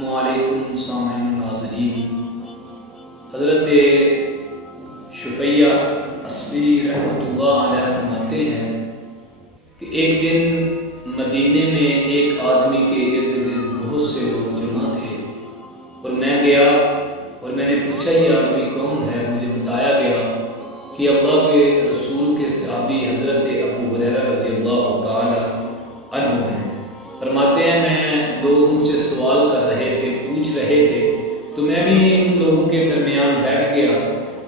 السلام علیکم سامعین ناظرین۔ حضرت شفیہ اسوی رحمۃ اللہ علیہ فرماتے ہیں کہ ایک دن مدینے میں ایک آدمی کے ارد گرد بہت سے لوگ جمع تھے اور میں گیا اور میں نے پوچھا یہ آدمی کون ہے؟ مجھے بتایا گیا کہ اللہ کے رسول کے صحابی حضرت ابو ہریرہ رضی اللہ تعالی عنہ ہیں۔ فرماتے ہیں میں لوگ ان سے سوال کر رہے تھے، پوچھ رہے تھے، تو میں بھی ان لوگوں کے درمیان بیٹھ گیا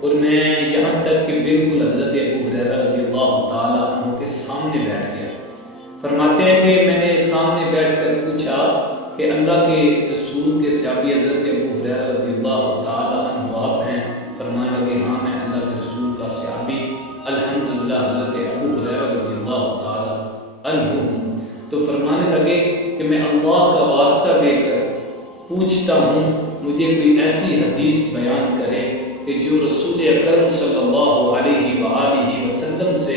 اور میں یہاں تک کہ بالکل حضرت ابو ہریرہ رضی اللہ تعالیٰ عنہ کے سامنے بیٹھ گیا۔ فرماتے ہیں کہ میں نے سامنے بیٹھ کر پوچھا کہ اللہ کے رسول کے صحابی حضرت ابو ہریرہ رضی اللہ تعالیٰ عنہ آپ ہیں؟ فرمانے لگے ہاں میں اللہ کے رسول کا صحابی الحمدللہ حضرت ابو ہریرہ رضی اللہ تعالیٰ عنہ ہوں۔ تو فرمانے لگے کہ میں اللہ کا واسطہ دے کر پوچھتا ہوں مجھے کوئی ایسی حدیث بیان کرے کہ جو رسول اکرم صلی اللہ علیہ وآلہ وسلم سے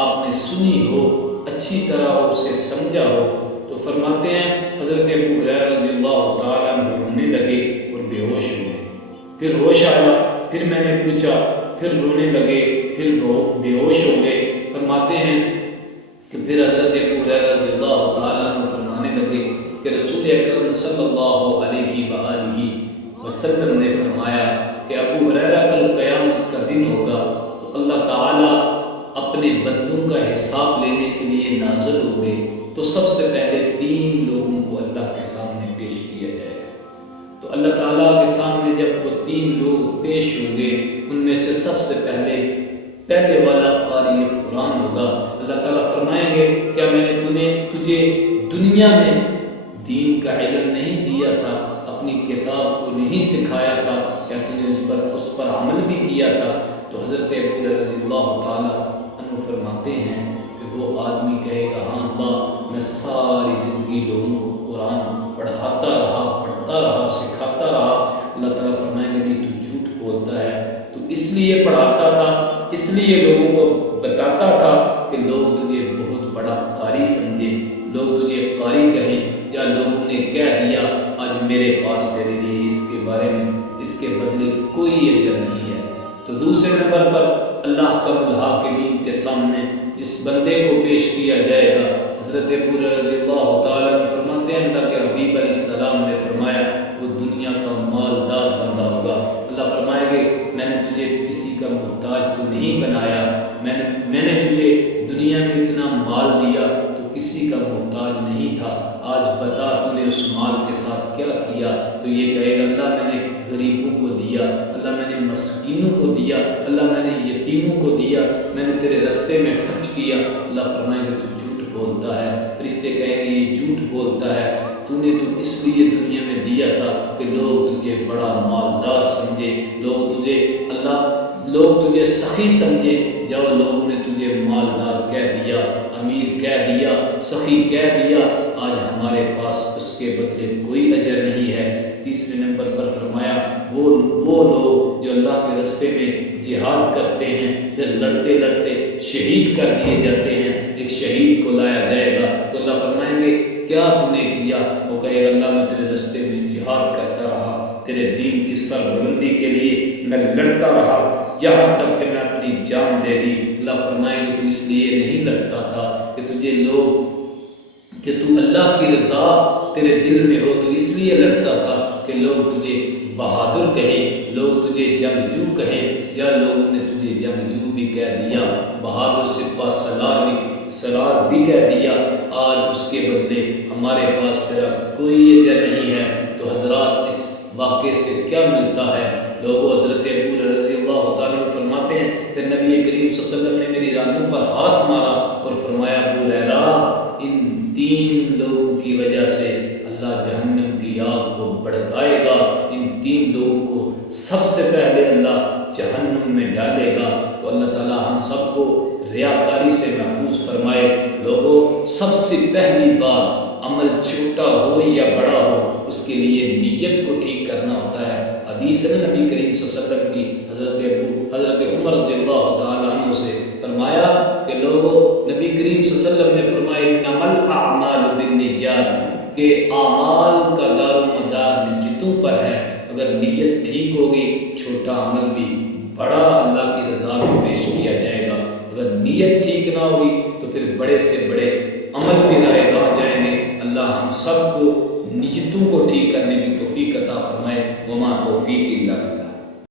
آپ نے سنی ہو، اچھی طرح اسے سمجھا ہو۔ تو فرماتے ہیں حضرت ابو ہریرہ رضی اللہ تعالیٰ عنہ رونے لگے اور بے ہوش ہوئے۔ پھر ہوش آیا، پھر میں نے پوچھا، پھر رونے لگے، پھر بے ہوش ہو گئے۔ فرماتے ہیں کہ پھر حضرت ابو ہریرہ رضی اللہ تعالیٰ عنہ فرمانے لگے کہ رسول اکرم صلی اللہ علیہ وآلہ وسلم نے فرمایا کہ ابو ہریرہ کل قیامت کا دن ہوگا تو اللہ تعالیٰ اپنے بندوں کا حساب لینے کے لیے نازل ہوں گے، تو سب سے پہلے 3 لوگوں کو اللہ کے سامنے پیش کیا جائے گا۔ تو اللہ تعالیٰ کے سامنے جب وہ 3 لوگ پیش ہوں گے، ان میں سے سب سے پہلے والا قاری قرآن ہوگا۔ اللہ تعالیٰ فرمائیں گے کیا میں نے تجھے دنیا میں دین کا علم نہیں دیا تھا، اپنی کتاب کو نہیں سکھایا تھا، کیا تُو نے اس پر عمل بھی کیا تھا؟ تو حضرت ابو ہریرہ رضی اللہ تعالیٰ عنہ فرماتے ہیں کہ وہ آدمی کہے گا ہاں اللہ میں ساری زندگی لوگوں کو قرآن پڑھاتا رہا، سکھاتا رہا۔ اللہ تعالیٰ فرمائیں گے نہیں تو جھوٹ بولتا ہے، تو اس لیے پڑھاتا تھا، اس لیے لوگوں کو بتاتا تھا کہ لوگ تجھے بہت بڑا قاری سمجھے، لوگ تجھے قاری کہیں، یا لوگوں نے کہہ دیا آج میرے پاس تیرے لیے اس کے بارے میں اس کے بدلے کوئی اجر نہیں ہے۔ تو دوسرے نمبر پر اللہ کا الحاکمین کے سامنے جس بندے کو پیش کیا جائے گا، حضرت ابو ہریرہ رضی اللہ تعالیٰ عنہ فرماتے ہیں اللہ کے حبیب علیہ السلام نے فرمایا وہ دنیا کا مالدار بندہ ہوگا۔ اللہ فرمائے گے میں نے تجھے کسی کا محتاج تو نہیں بنایا، میں نے تجھے دنیا میں اتنا مال دیا تو کسی کا محتاج نہیں تھا، آج بتا تو نے اس مال کے ساتھ کیا کیا؟ تو یہ کہے گا اللہ میں نے غریبوں کو دیا، اللہ میں نے مسکینوں کو دیا، اللہ میں نے یتیموں کو دیا، میں نے تیرے رستے میں خرچ کیا۔ اللہ فرمائے گا تو جھوٹ بولتا ہے۔ فرشتے کہیں گے یہ جھوٹ بولتا ہے، تو نے تو اس لیے دنیا میں دیا تھا کہ لوگ تجھے بڑا مالدار سمجھے، لوگ تجھے سخی سمجھے۔ جب لوگوں نے تجھے مالدار کہہ دیا، امیر کہہ دیا، سخی کہہ دیا، آج ہمارے پاس اس کے بدلے کوئی اجر نہیں ہے۔ تیسرے نمبر پر فرمایا وہ لوگ جو اللہ کے راستے میں جہاد کرتے ہیں، پھر لڑتے لڑتے شہید کر دیے جاتے ہیں، ایک شہید کو لایا جائے گا تو اللہ فرمائیں گے کیا تو نے کیا؟ وہ کہے گا اللہ میں تیرے راستے میں جہاد کرتا رہا، تیرے دین کی سربلندی کے لیے میں لڑتا رہا، یہاں تک کہ میں اپنی جان دے دی۔ اللہ فرمائیں گے تو اس لیے نہیں لڑتا تھا کہ تو اللہ کی رضا تیرے دل میں ہو، تو اس لیے لڑتا تھا کہ لوگ تجھے بہادر کہیں، لوگ تجھے جنگجو کہیں، یا لوگوں نے تجھے جنگجو بھی کہہ دیا، بہادر سپہ سالار بھی کہہ دیا، آج اس کے بدلے ہمارے پاس تیرا کوئی اجر نہیں ہے۔ تو حضرات اس واقعے سے کیا ملتا ہے؟ لوگوں حضرت ابو ہریرہ رضی اللہ تعالیٰ عنہ فرماتے ہیں کہ نبی کریم صلی اللہ علیہ وسلم نے میری رانوں پر ہاتھ مارا اور فرمایا ابو ہریرہ ان 3 لوگوں کی وجہ سے اللہ جہنم کی آگ کو بھڑکائے گا، ان 3 لوگوں کو سب سے پہلے اللہ جہنم میں ڈالے گا۔ تو اللہ تعالیٰ ہم سب کو ریاکاری سے محفوظ فرمائے۔ لوگوں سب سے پہلی بات عمل چھوٹا ہو یا بڑا ہو اس کے لیے نیت کو ٹھیک کرنا ہوتا ہے۔ حدیث ہے نبی کریم صلی اللہ علیہ وسلم کی حضرت عمر رضی اللہ تعالیٰ عنہ سے فرمایا کہ لوگوں نبی کریم صلی اللہ علیہ وسلم نے فرمایا انما الاعمال بالنیات کہ اعمال کا دار و مدار نیتوں پر ہے۔ اگر نیت ٹھیک ہوگی چھوٹا عمل بھی بڑا اللہ کی رضا میں پیش کیا جائے گا، اگر نیت ٹھیک نہ ہوگی تو پھر بڑے سے بڑے عمل بھی رائے گاہ جائیں گے۔ اللہ ہم سب کو نیتوں کو ٹھیک کرنے کی توفیق عطا فرمائے۔ وما توفیق الا باللہ۔